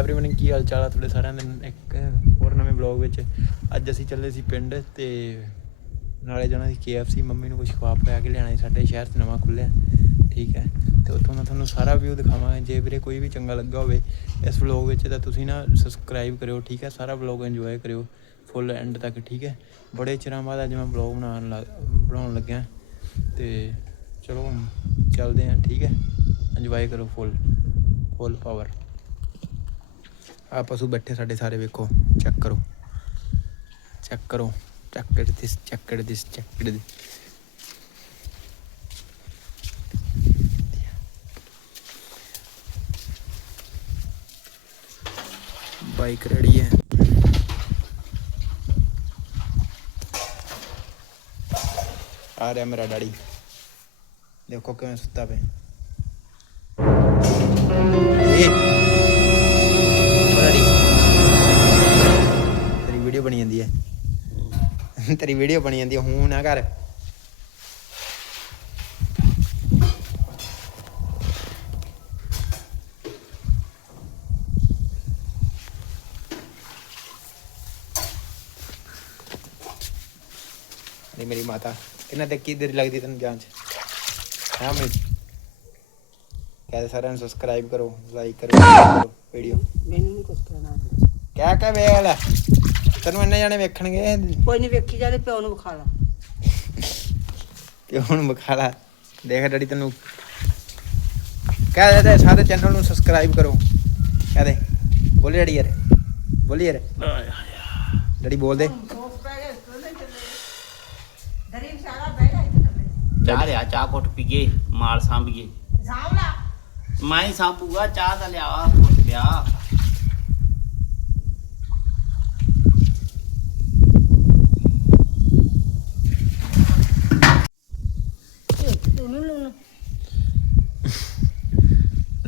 Everyone ਕੀ ਹਾਲ ਚਾਲ ਆ ਤੁਹਾਡੇ ਸਾਰਿਆਂ ਦੇ? ਇੱਕ ਹੋਰ ਨਵੇਂ ਬਲੌਗ ਵਿੱਚ ਅੱਜ ਅਸੀਂ ਚੱਲੇ ਸੀ ਪਿੰਡ ਤੇ ਨਾਲੇ ਜਾਣਾ ਸੀ KFC ਮੰਮੀ ਨੂੰ ਕੁਝ ਖਵਾ ਪਿਆ ਕੇ ਲਿਆਣਾ ਸੀ ਸਾਡੇ ਸ਼ਹਿਰ 'ਚ ਨਵਾਂ ਖੁੱਲਿਆ ਠੀਕ ਹੈ। ਤੇ ਉੱਥੋਂ ਮੈਂ ਤੁਹਾਨੂੰ ਸਾਰਾ ਵਿਊ ਦਿਖਾਵਾਂਗਾ। ਜੇ ਵੀਰੇ ਕੋਈ ਵੀ ਚੰਗਾ ਲੱਗਾ ਹੋਵੇ ਇਸ ਵਲੌਗ ਵਿੱਚ, ਤਾਂ ਤੁਸੀਂ ਨਾ ਸਬਸਕ੍ਰਾਈਬ ਕਰਿਓ। ਠੀਕ ਹੈ। ਸਾਰਾ ਵਲੌਗ ਇੰਜੋਏ ਕਰਿਓ। ਫੁੱਲ ਐਂਡ ਤੱਕ, ਠੀਕ ਹੈ। ਬੜੇ ਚਿਰਾਂ ਬਾਅਦ ਅੱਜ ਮੈਂ ਵਲੌਗ ਬਣਾਉਣ ਲੱਗ, ਬਣਾਉਣ ਲੱਗਿਆ। ਤੇ ਚਲੋ ਚੱਲਦੇ ਹਾਂ, ਠੀਕ ਹੈ। ਇੰਜੋਏ ਕਰੋ ਫੁੱਲ ਫੁੱਲ ਪਾਵਰ ਆ ਪਸ਼ੂ ਬੈਠੇ ਸਾਡੇ ਸਾਰੇ ਵੇਖੋ ਚੈੱਕ ਕਰੋ। ਚੈੱਕ ਕਰੋ check it this check it this check it this. Bike ready ਹੈ। ਆ ਰਿਹਾ ਮੇਰਾ ਡੈਡੀ। ਦੇਖੋ ਕਿਵੇਂ ਸੁੱਤਾ ਪਿਆ। ਏ ਵੀਡੀਓ ਬਣੀ ਜਾਂਦੀ ਹੈ। ਤੇਰੀ ਵੀਡੀਓ ਬਣੀ ਜਾਂਦੀ ਹੈ ਨਾ ਕਰ। ਨਹੀਂ ਮੇਰੀ ਮਾਤਾ ਕਿੰਨਾ ਤੇ ਕੀ ਦੇਰ ਲੱਗਦੀ ਤੈਨੂੰ ਜਾਂਚ ਹਾਂ ਮੈਂ ਕਹਿੰਦੇ ਸਾਰਿਆਂ ਨੂੰ ਸਬਸਕ੍ਰਾਈਬ ਕਰੋ ਲਾਈਕ ਕਰੋ ਵੀਡੀਓ ਮੈਨੂੰ ਨਹੀਂ ਕੁਝ ਕਹਿਣਾ। ਕਹਿ ਕਹਿ ਵੇਖ ਲੈ। ਤੈਨੂੰ ਇੰਨੇ ਜਾਣੇ ਵੇਖਣਗੇ? ਕੋਈ ਨਹੀਂ ਵੇਖੀ ਜਾਦੇ ਪਿਓ ਨੂੰ ਵਿਖਾ ਲਾ। ਤੇ ਹੁਣ ਵਿਖਾ ਲੈ। ਦੇਖ ਡੈਡੀ ਤੈਨੂੰ। ਕਹਿ ਦੇ ਤੇ ਸਾਰੇ ਚੈਨਲ ਨੂੰ ਸਬਸਕ੍ਰਾਈਬ ਕਰੋ। ਕਹਿ ਦੇ। ਬੋਲੀ ਡੈਡੀ ਯਾਰ। ਬੋਲੀ ਯਾਰ। ਡੈਡੀ ਬੋਲ ਦੇ। ਦਰੀ ਸਾਰਾ ਜਾ ਚਾਹ ਲਿਆ ਚਾਹ ਘੁੱਟ ਪੀਏ ਮਾਲ ਸਾਂਭੀਏ। ਸਾਹਮਣਾ ਮੈਂ ਹੀ ਸਾਂਭੂਗਾ ਚਾਹ ਤਾਂ ਲਿਆ ਘੁੱਟ ਪਿਆ।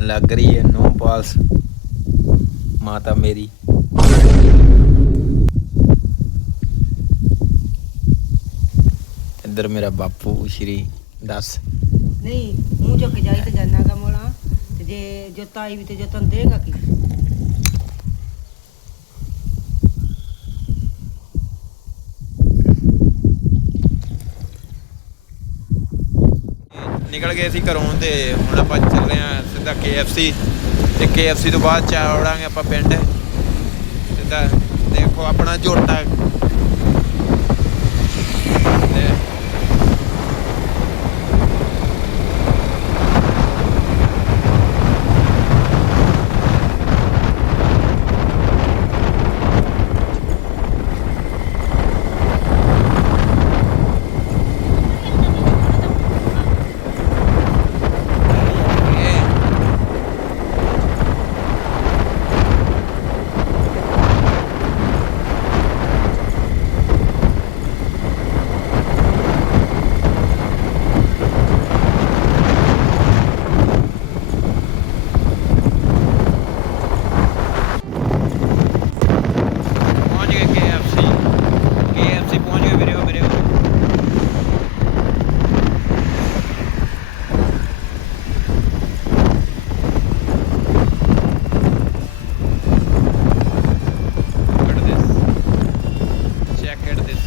ਲੱਗ ਰਹੀ ਹੈ, ਨੋ ਪਾਲਸ ਮਾਤਾ ਮੇਰੀ। ਇੱਧਰ ਮੇਰਾ ਬਾਪੂ, ਸ਼੍ਰੀ ਦਸ। ਨਹੀਂ, ਮੂੰਹ ਚੁੱਕ ਜਾਈ ਤੇ ਜਾਨਾਗਾ ਮੋਲਾ, ਤੇ ਜੇ ਜੋ ਤਾਈ ਵੀ ਤੇ ਜੋ ਤਨ ਕੀ? ਨਿਕਲ ਗਏ ਸੀ ਘਰੋਂ ਤੇ ਹੁਣ ਆਪਾਂ ਚੱਲ ਰਹੇ ਹਾਂ ਸਿੱਧਾ KFC ਤੇ KFC ਤੋਂ ਬਾਅਦ ਚਾਵੜਾਂਗੇ ਆਪਾਂ ਪਿੰਡ। ਸਿੱਧਾ ਦੇਖੋ ਆਪਣਾ ਝੋਟਾ ਤੇ ਇਹ ਪਹੁੰਚ ਗਏ KFC KFC ਪਹੁੰਚ ਗਏ ਵੀਰੇ ਵੀਰੇ Look at this. Check at this.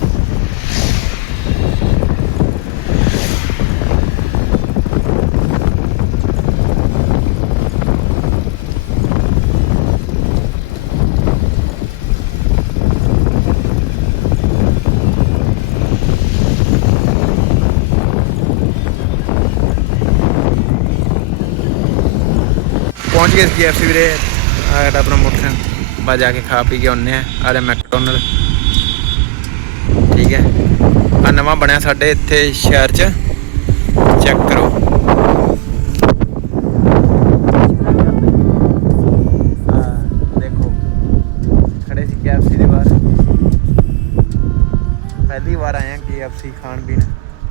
ਪਹੁੰਚ ਗਏ ਸੀ ਐਫਸੀ ਵੀਰੇ। ਆ ਸਾਡਾ ਆਪਣਾ ਮੋਟਰਸਾਈਕਲ ਬਾ ਜਾ ਕੇ ਖਾ ਪੀ ਕੇ ਆਉਨੇ ਆ ਆਲੇ ਮੈਕਡੋਨਲ ਠੀਕ ਹੈ। ਆ ਨਵਾਂ ਬਣਿਆ ਸਾਡੇ ਇੱਥੇ ਸ਼ਹਿਰ 'ਚ। ਚੈੱਕ ਕਰੋ। ਦੇਖੋ। ਖੜੇ ਸੀ KFC ਦੇ ਬਾਹਰ। ਪਹਿਲੀ ਵਾਰ ਆਏ ਆ KFC ਖਾਣ ਪੀਣ।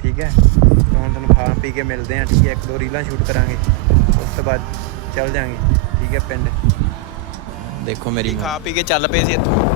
ਠੀਕ ਹੈ। ਤੇ ਹੁਣ ਤੁਹਾਨੂੰ ਖਾਣ ਪੀ ਕੇ ਮਿਲਦੇ ਆ ਠੀਕ ਹੈ। ਇੱਕ ਦੋ ਰੀਲਾਂ ਸ਼ੂਟ ਕਰਾਂਗੇ। ਉਸ ਤੋਂ ਬਾਅਦ ਚੱਲ ਜਾਾਂਗੇ। ਠੀਕ ਹੈ ਪਿੰਡ। ਦੇਖੋ ਮੇਰੀ ਖਾ ਪੀ ਕੇ ਚੱਲ ਪਏ ਸੀ ਇੱਥੋਂ।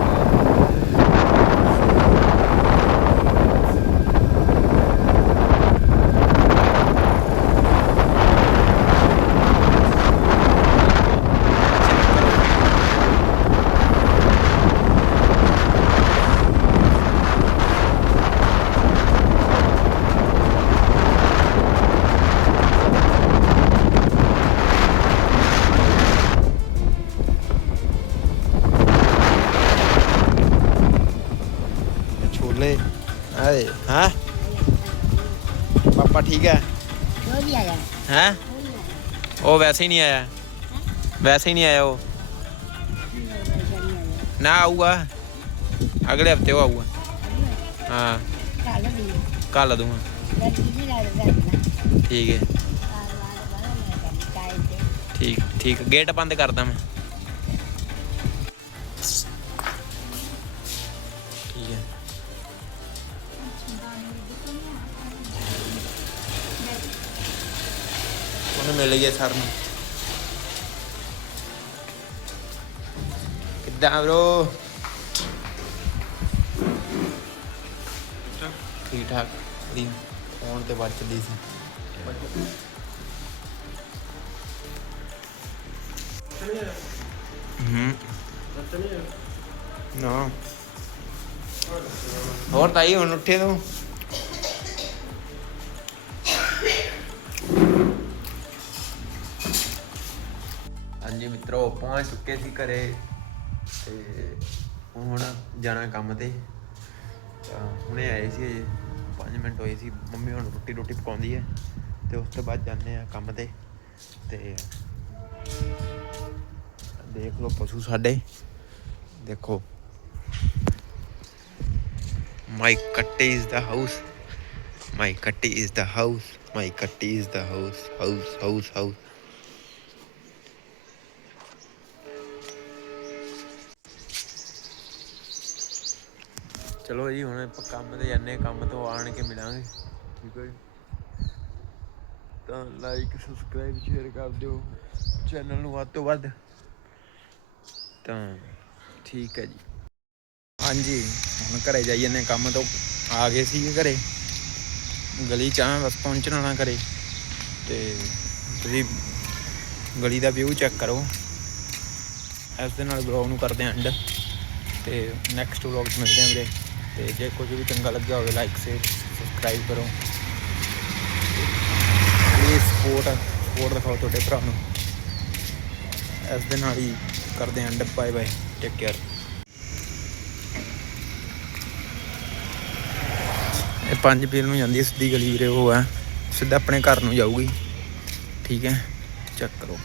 हाँ? पापा ठीक है? वो भी आया हैं? वो वैसे ही नहीं आया। वैसे ही नहीं आया वो। ना आऊगा। अगले हफ़्ते वो आऊगा। हाँ। कल दूँगा। ठीक है। ठीक ठीक। गेट बंद करता मैं। ਉਹਨੇ ਮਿਲ ਗਿਆ ਸਰ ਨੂੰ ਕਿੱਦਾਂ ਬ్రో ਠੀਕ ਠਾਕ ਦੀ ਫੋਨ ਤੇ ਬਾਤ ਚੱਲੀ ਸੀ ਹੂੰ ਨਾ ਹੋਰ ਤਾਈ ਹੁਣ ਉੱਠੇ ਤੂੰ ਹਾਂਜੀ ਮਿੱਤਰੋ ਪਹੁੰਚ ਚੁੱਕੇ ਸੀ ਘਰੇ ਤੇ ਹੁਣ ਜਾਣਾ ਕੰਮ ਤੇ। ਤਾਂ ਹੁਣੇ ਆਏ ਸੀ 5 ਮਿੰਟ ਹੋਏ ਸੀ, ਮੰਮੀ ਹੁਣ ਰੋਟੀ ਰੋਟੀ ਪਕਾਉਂਦੀ ਹੈ ਤੇ ਉਸ ਤੋਂ ਬਾਅਦ ਜਾਂਦੇ ਆ ਕੰਮ ਤੇ। ਤੇ ਦੇਖ ਲਓ ਪਸ਼ੂ ਸਾਡੇ। ਦੇਖੋ। ਮਾਈ ਕੱਟੀ ਇਜ਼ ਦਾ ਹਾਊਸ ਮਾਈ ਕੱਟੀ is the house my cutie is the house house house house ਚਲੋ ਜੀ ਹੁਣ ਆਪਾਂ ਕੰਮ ਤੇ ਜਾਂਦੇ ਹਾਂ, ਕੰਮ ਤੋਂ ਆਣ ਕੇ ਮਿਲਾਂਗੇ। ਠੀਕ ਹੈ ਜੀ। ਤਾਂ ਲਾਈਕ ਸਬਸਕ੍ਰਾਈਬ ਸ਼ੇਅਰ ਕਰ ਦਿਓ। ਚੈਨਲ ਨੂੰ ਵੱਧ ਤੋਂ ਵੱਧ। ਤਾਂ ਠੀਕ ਹੈ ਜੀ। ਹਾਂਜੀ ਹੁਣ ਘਰੇ ਜਾਈ ਜੰਨੇ ਕੰਮ ਤੋਂ ਆ ਗਏ ਸੀ ਘਰੇ। ਗਲੀ ਚ ਆ ਬਸ ਪਹੁੰਚਣ ਵਾਲਾ ਘਰੇ। ਤੇ ਤੁਸੀਂ ਗਲੀ ਦਾ ਵਿਊ ਚੈੱਕ ਕਰੋ। ਇਸ ਦੇ ਨਾਲ ਬਲੌਗ ਨੂੰ ਕਰਦੇ ਹਾਂ ਐਂਡ ਤੇ ਨੈਕਸਟ ਵਲੌਗ 'ਚ ਮਿਲਦੇ ਹਾਂ ਵੀਰੇ। ਤੇ ਜੇ ਕੁਝ ਵੀ ਚੰਗਾ ਲੱਗਿਆ ਹੋਵੇ ਲਾਈਕ ਸ਼ੇਅਰ ਸਬਸਕ੍ਰਾਈਬ ਕਰੋ। ਇਹ ਸਪੋਰਟ ਸਪੋਰਟ ਦਿਖਾਓ ਤੁਹਾਡੇ ਭਰਾ ਨੂੰ। ਇਸ ਦੇ ਨਾਲ ਹੀ ਕਰਦੇ ਹਾਂ and bye bye take care ਇਹ ਪੰਜ ਪੀਰ ਨੂੰ ਜਾਂਦੀ ਹੈ, ਸਿੱਧੀ ਗਲੀ ਵੀਰੇ, ਉਹ ਹੈ। ਸਿੱਧਾ ਆਪਣੇ ਘਰ ਨੂੰ ਜਾਊਗੀ। ਠੀਕ ਹੈ ਚੈੱਕ ਕਰੋ।